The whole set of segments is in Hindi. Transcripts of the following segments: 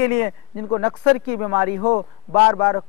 जिनके लिए जिनको नक्सर की बीमारी हो, बार बार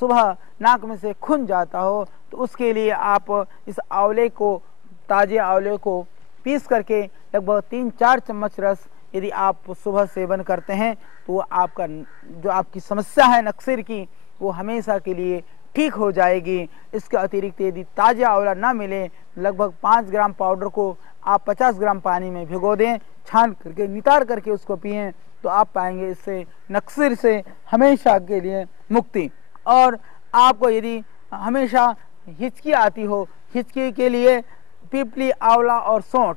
सुबह नाक में से खून जाता हो, तो उसके लिए आप इस आंवले को, ताजे आंवले को पीस करके लगभग 3-4 चम्मच रस यदि आप सुबह सेवन करते हैं तो वो आपका जो आपकी समस्या है नक्सर की, वो हमेशा के लिए ठीक हो जाएगी। इसके अतिरिक्त यदि ताज़ा आंवला ना मिले, लगभग 5 ग्राम पाउडर को आप 50 ग्राम पानी में भिगो दें, छान करके नितार करके उसको पिएं, तो आप पाएंगे इससे नक्सर से हमेशा के लिए मुक्ति। और आपको यदि हमेशा हिचकी आती हो, हिचकी के लिए पिपली, आंवला और सौंठ,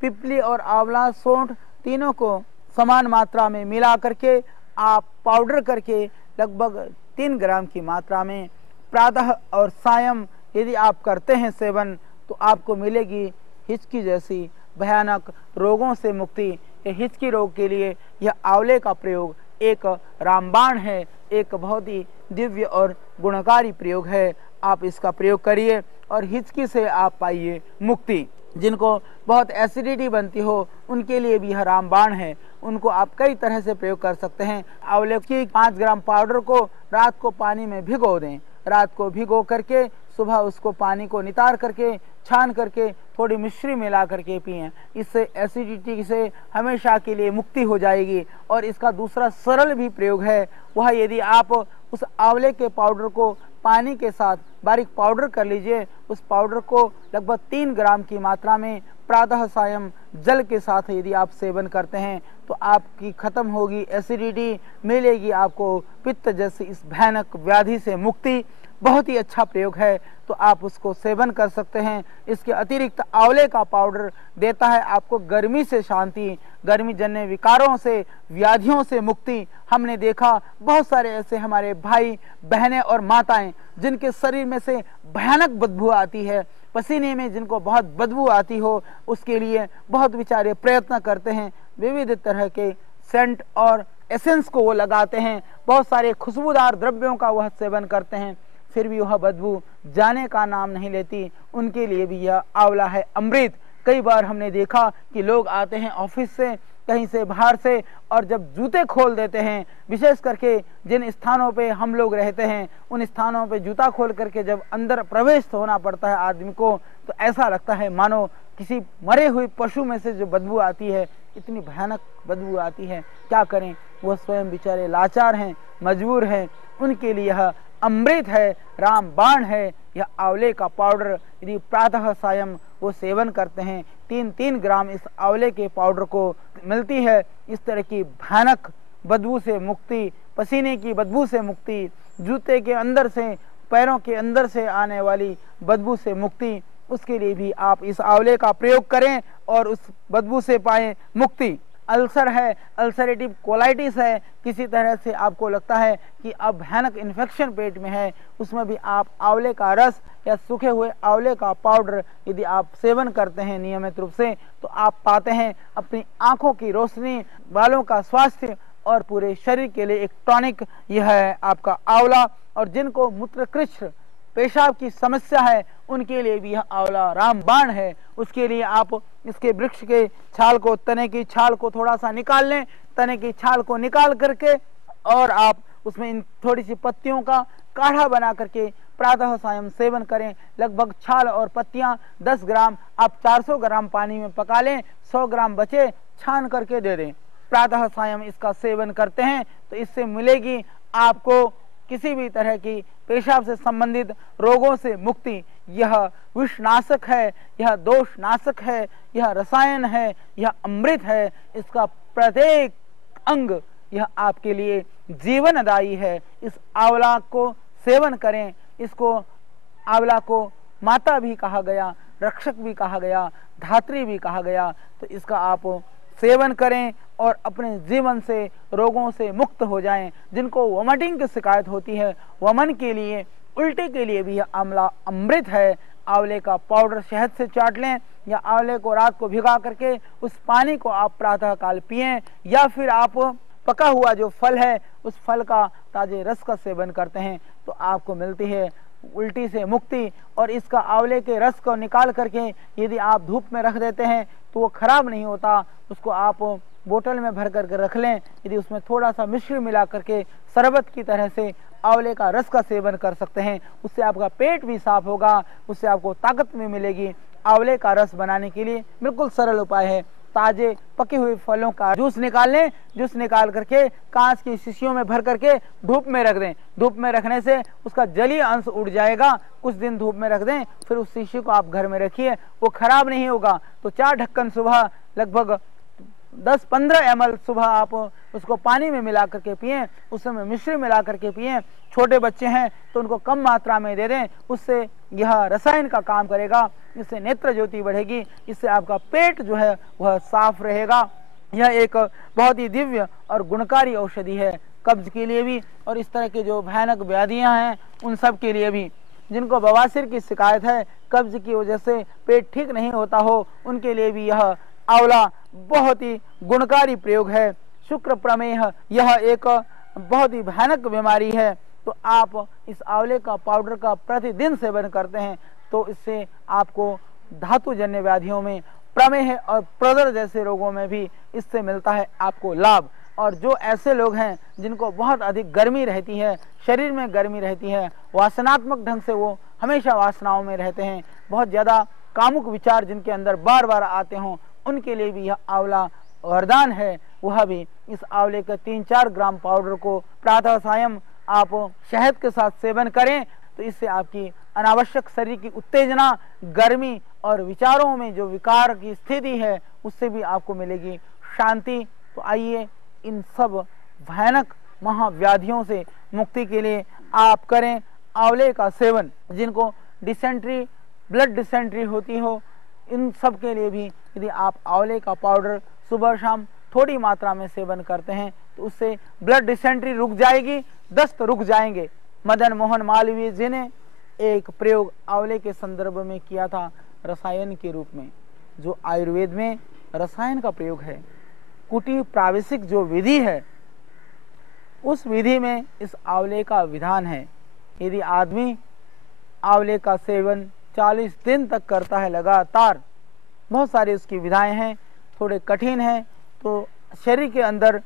पिपली और आंवला, सौंठ तीनों को समान मात्रा में मिला करके आप पाउडर करके लगभग 3 ग्राम की मात्रा में प्रातः और सायं यदि आप करते हैं सेवन, तो आपको मिलेगी हिचकी जैसी भयानक रोगों से मुक्ति। हिचकी रोग के लिए यह आंवले का प्रयोग एक रामबाण है, एक बहुत ही दिव्य और गुणकारी प्रयोग है। आप इसका प्रयोग करिए और हिचकी से आप पाइए मुक्ति। जिनको बहुत एसिडिटी बनती हो उनके लिए भी यह रामबाण है, उनको आप कई तरह से प्रयोग कर सकते हैं। आंवले की 5 ग्राम पाउडर को रात को पानी में भिगो दें, रात को भिगो करके सुबह उसको पानी को नितार करके छान करके थोड़ी मिश्री मिला करके पिएं। इससे एसिडिटी से हमेशा के लिए मुक्ति हो जाएगी। और इसका दूसरा सरल भी प्रयोग है, वह यदि आप उस आंवले के पाउडर को पानी के साथ बारीक पाउडर कर लीजिए, उस पाउडर को लगभग 3 ग्राम की मात्रा में प्रातः सायं जल के साथ यदि आप सेवन करते हैं तो आपकी खत्म होगी एसिडिटी, मिलेगी आपको पित्त जैसी इस भयानक व्याधि से मुक्ति। बहुत ही अच्छा प्रयोग है, तो आप उसको सेवन कर सकते हैं। इसके अतिरिक्त आंवले का पाउडर देता है आपको गर्मी से शांति, गर्मी जन्य विकारों से, व्याधियों से मुक्ति। हमने देखा बहुत सारे ऐसे हमारे भाई बहनें और माताएं जिनके शरीर में से भयानक बदबू आती है, पसीने में जिनको बहुत बदबू आती हो, उसके लिए बहुत बेचारे प्रयत्न करते हैं, विविध तरह के सेंट और एसेंस को वो लगाते हैं, बहुत सारे खुशबूदार द्रव्यों का वह सेवन करते हैं, फिर भी वह बदबू जाने का नाम नहीं लेती। उनके लिए भी यह आंवला है अमृत। कई बार हमने देखा कि लोग आते हैं ऑफिस से, कहीं से बाहर से, और जब जूते खोल देते हैं, विशेष करके जिन स्थानों पे हम लोग रहते हैं उन स्थानों पे जूता खोल करके जब अंदर प्रवेश होना पड़ता है आदमी को, तो ऐसा लगता है मानो किसी मरे हुए पशु में से जो बदबू आती है, इतनी भयानक बदबू आती है। क्या करें, वो स्वयं बेचारे लाचार हैं, मजबूर हैं। उनके लिए यह अमृत है, रामबाण है। यह आंवले का पाउडर यदि प्रातः सायं वो सेवन करते हैं, 3-3 ग्राम इस आंवले के पाउडर को मिलती है इस तरह की भयानक बदबू से मुक्ति, पसीने की बदबू से मुक्ति, जूते के अंदर से, पैरों के अंदर से आने वाली बदबू से मुक्ति। उसके लिए भी आप इस आंवले का प्रयोग करें और उस बदबू से पाएं मुक्ति। अल्सर है, अल्सरेटिव कोलाइटिस है, किसी तरह से आपको लगता है कि अब भयानक इन्फेक्शन पेट में है, उसमें भी आप आंवले का रस या सूखे हुए आंवले का पाउडर यदि आप सेवन करते हैं नियमित रूप से, तो आप पाते हैं अपनी आंखों की रोशनी, बालों का स्वास्थ्य और पूरे शरीर के लिए एक टॉनिक यह है आपका आंवला। और जिनको मूत्रकृष्ण पेशाब की समस्या है उनके लिए भी यह आंवला रामबाण है। उसके लिए आप इसके वृक्ष के छाल को, तने की छाल को थोड़ा सा निकाल लें, तने की छाल को निकाल करके और आप उसमें इन थोड़ी सी पत्तियों का काढ़ा बना करके प्रातः सायं सेवन करें। लगभग छाल और पत्तियां 10 ग्राम आप 400 ग्राम पानी में पका लें, 100 ग्राम बचे छान करके दे दें। प्रातः सायं इसका सेवन करते हैं तो इससे मिलेगी आपको किसी भी तरह की पेशाब से संबंधित रोगों से मुक्ति। यह विषनाशक है, यह दोषनाशक है, यह रसायन है, यह अमृत है। इसका प्रत्येक अंग यह आपके लिए जीवनदायी है। इस आंवला को सेवन करें। इसको आंवला को माता भी कहा गया, रक्षक भी कहा गया, धात्री भी कहा गया। तो इसका आप सेवन करें और अपने जीवन से रोगों से मुक्त हो जाएं। जिनको वोमिटिंग की शिकायत होती है, वमन के लिए, उल्टी के लिए भी यह आंवला अमृत है। आंवले का पाउडर शहद से चाट लें या आंवले को रात को भिगा करके उस पानी को आप प्रातः काल पिएं, या फिर आप पका हुआ जो फल है उस फल का ताजे रस का सेवन करते हैं तो आपको मिलती है उल्टी से मुक्ति। और इसका आंवले के रस को निकाल करके यदि आप धूप में रख देते हैं तो वो खराब नहीं होता, उसको आप बोतल में भर करके रख लें। यदि उसमें थोड़ा सा मिश्री मिला करके शरबत की तरह से आंवले का रस का सेवन कर सकते हैं, उससे आपका पेट भी साफ होगा, उससे आपको ताकत भी मिलेगी। आंवले का रस बनाने के लिए बिल्कुल सरल उपाय है। ताजे पके हुए फलों का जूस निकाल लें। जूस निकाल करके कांच की शीशियों में भर करके धूप में रख दें। धूप में रखने से उसका जलीय अंश उड़ जाएगा। कुछ दिन धूप में रख दें, फिर उस शीशी को आप घर में रखिए, वो खराब नहीं होगा। तो 4 ढक्कन सुबह लगभग 10-15 ml सुबह आप उसको पानी में मिला करके पिएं, उसमें मिश्री मिला करके पिएं। छोटे बच्चे हैं तो उनको कम मात्रा में दे दें, उससे यह रसायन का काम करेगा, इससे नेत्र ज्योति बढ़ेगी, इससे आपका पेट जो है वह साफ रहेगा। यह एक बहुत ही दिव्य और गुणकारी औषधि है, कब्ज के लिए भी और इस तरह के जो भयानक व्याधियां हैं उन सब के लिए भी। जिनको बवासीर की शिकायत है, कब्ज की वजह से पेट ठीक नहीं होता हो, उनके लिए भी यह आंवला बहुत ही गुणकारी प्रयोग है। शुक्र प्रमेह यह एक बहुत ही भयानक बीमारी है, तो आप इस आंवले का पाउडर का प्रतिदिन सेवन करते हैं तो इससे आपको धातुजन्य व्याधियों में, प्रमेह और प्रदर जैसे रोगों में भी इससे मिलता है आपको लाभ। और जो ऐसे लोग हैं जिनको बहुत अधिक गर्मी रहती है, शरीर में गर्मी रहती है, वासनात्मक ढंग से वो हमेशा वासनाओं में रहते हैं, बहुत ज़्यादा कामुक विचार जिनके अंदर बार बार आते हों, उनके लिए भी यह आंवला वरदान है। वह भी इस आंवले के 3-4 ग्राम पाउडर को प्रातः सायं आप शहद के साथ सेवन करें तो इससे आपकी अनावश्यक शरीर की उत्तेजना, गर्मी और विचारों में जो विकार की स्थिति है उससे भी आपको मिलेगी शांति। तो आइए इन सब भयानक महाव्याधियों से मुक्ति के लिए आप करें आंवले का सेवन। जिनको डिसेंट्री, ब्लड डिसेंट्री होती हो, इन सब के लिए भी यदि आप आंवले का पाउडर सुबह शाम थोड़ी मात्रा में सेवन करते हैं तो उससे ब्लड डिसेंट्री रुक जाएगी, दस्त रुक जाएंगे। मदन मोहन मालवीय जी ने एक प्रयोग आंवले के संदर्भ में किया था रसायन के रूप में, जो आयुर्वेद में रसायन का प्रयोग है। कुटी प्रावेशिक जो विधि है उस विधि में इस आंवले का विधान है। यदि आदमी आंवले का सेवन 40 दिन तक करता है लगातार, बहुत सारी उसकी विधाएं हैं, थोड़े कठिन हैं, तो शरीर के अंदर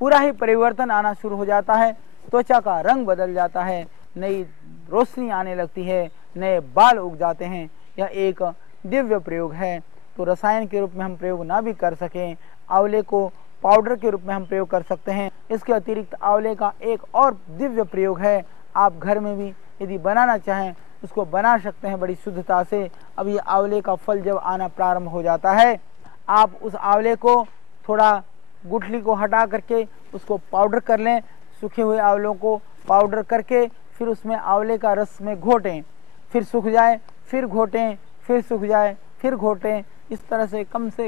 पूरा ही परिवर्तन आना शुरू हो जाता है। त्वचा का रंग बदल जाता है, नई रोशनी आने लगती है, नए बाल उग जाते हैं। यह एक दिव्य प्रयोग है। तो रसायन के रूप में हम प्रयोग ना भी कर सकें, आंवले को पाउडर के रूप में हम प्रयोग कर सकते हैं। इसके अतिरिक्त आंवले का एक और दिव्य प्रयोग है, आप घर में भी यदि बनाना चाहें उसको बना सकते हैं बड़ी शुद्धता से। अब ये आंवले का फल जब आना प्रारंभ हो जाता है, आप उस आंवले को थोड़ा गुठली को हटा करके उसको पाउडर कर लें। सूखे हुए आंवलों को पाउडर करके फिर उसमें आंवले का रस में घोटें, फिर सूख जाए, फिर घोटें, फिर सूख जाए, फिर घोटें। इस तरह से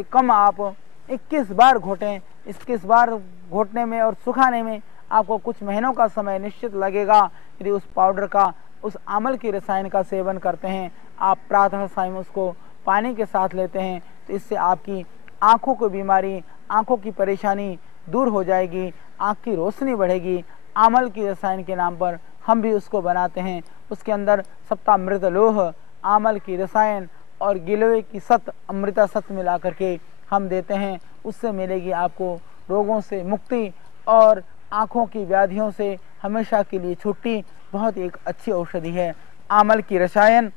कम आप 21 बार घोटें। 21 बार घोटने में और सुखाने में आपको कुछ महीनों का समय निश्चित लगेगा। यदि उस पाउडर का, उस आमल की रसायन का सेवन करते हैं, आप प्रातः सायं उसको पानी के साथ लेते हैं तो इससे आपकी आँखों की बीमारी, आँखों की परेशानी दूर हो जाएगी, आँख की रोशनी बढ़ेगी। आमल की रसायन के नाम पर हम भी उसको बनाते हैं। उसके अंदर सप्तामृत लोह, आमल की रसायन और गिलोय की सत, अमृता सत मिला करके हम देते हैं। उससे मिलेगी आपको रोगों से मुक्ति और आँखों की व्याधियों से हमेशा के लिए छुट्टी। बहुत एक अच्छी औषधि है आमल की रसायन।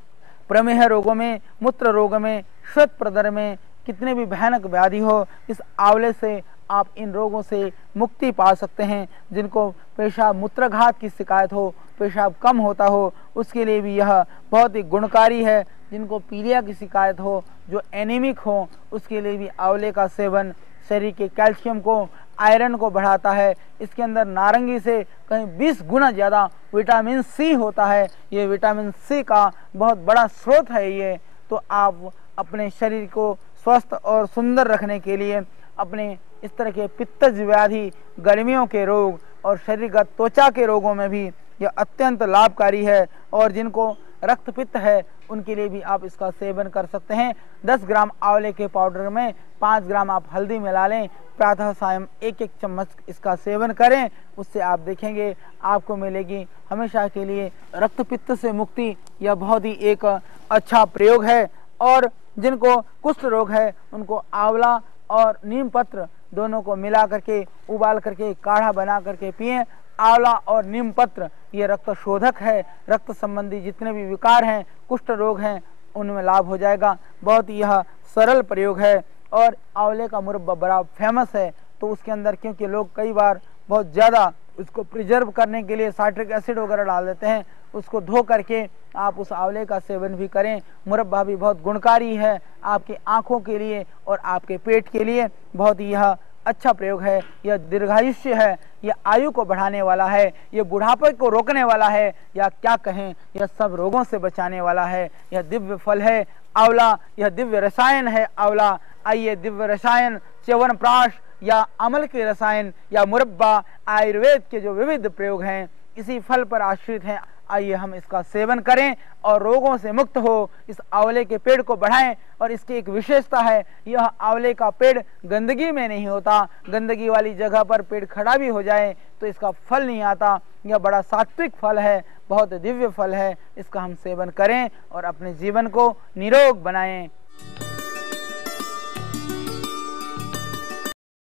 प्रमेह रोगों में, मूत्र रोग में, श्वेत प्रदर में, कितने भी भयानक व्याधि हो, इस आंवले से आप इन रोगों से मुक्ति पा सकते हैं। जिनको पेशाब मूत्रघात की शिकायत हो, पेशाब कम होता हो, उसके लिए भी यह बहुत ही गुणकारी है। जिनको पीलिया की शिकायत हो, जो एनीमिक हो, उसके लिए भी आंवले का सेवन शरीर के कैल्शियम को, आयरन को बढ़ाता है। इसके अंदर नारंगी से कहीं 20 गुना ज़्यादा विटामिन सी होता है। ये विटामिन सी का बहुत बड़ा स्रोत है ये। तो आप अपने शरीर को स्वस्थ और सुंदर रखने के लिए अपने इस तरह के पित्तज व्याधि, गर्मियों के रोग और शरीरगत त्वचा के रोगों में भी यह अत्यंत लाभकारी है। और जिनको रक्तपित्त है उनके लिए भी आप इसका सेवन कर सकते हैं। 10 ग्राम आंवले के पाउडर में 5 ग्राम आप हल्दी मिला लें, प्रातः सायं 1-1 चम्मच इसका सेवन करें। उससे आप देखेंगे आपको मिलेगी हमेशा के लिए रक्तपित्त से मुक्ति। यह बहुत ही एक अच्छा प्रयोग है। और जिनको कुष्ठ रोग है उनको आंवला और नीम पत्र दोनों को मिला करके उबाल करके काढ़ा बना करके पिएं। आंवला और नीम पत्र ये रक्त शोधक है, रक्त संबंधी जितने भी विकार हैं, कुष्ठ रोग हैं, उनमें लाभ हो जाएगा। बहुत यह सरल प्रयोग है और आंवले का मुरब्बा बड़ा फेमस है। तो उसके अंदर क्योंकि लोग कई बार बहुत ज़्यादा उसको प्रिजर्व करने के लिए साइट्रिक एसिड वगैरह डाल देते हैं, उसको धो करके आप उस आंवले का सेवन भी करें। मुरब्बा भी बहुत गुणकारी है आपकी आँखों के लिए और आपके पेट के लिए। बहुत ही यह अच्छा प्रयोग है, यह दीर्घायुष्य है, यह आयु को बढ़ाने वाला है, यह बुढ़ापे को रोकने वाला है, या क्या कहें यह सब रोगों से बचाने वाला है। यह दिव्य फल है आंवला, यह दिव्य रसायन है आंवला। आइए दिव्य रसायन, च्यवनप्राश या अमल के रसायन या मुरब्बा, आयुर्वेद के जो विविध प्रयोग हैं इसी फल पर आश्रित हैं। आइए हम इसका सेवन करें और रोगों से मुक्त हो, इस आंवले के पेड़ को बढ़ाएं। और इसकी एक विशेषता है, यह आंवले का पेड़ गंदगी में नहीं होता। गंदगी वाली जगह पर पेड़ खड़ा भी हो जाए तो इसका फल नहीं आता। यह बड़ा सात्विक फल है, बहुत दिव्य फल है। इसका हम सेवन करें और अपने जीवन को निरोग बनाएं।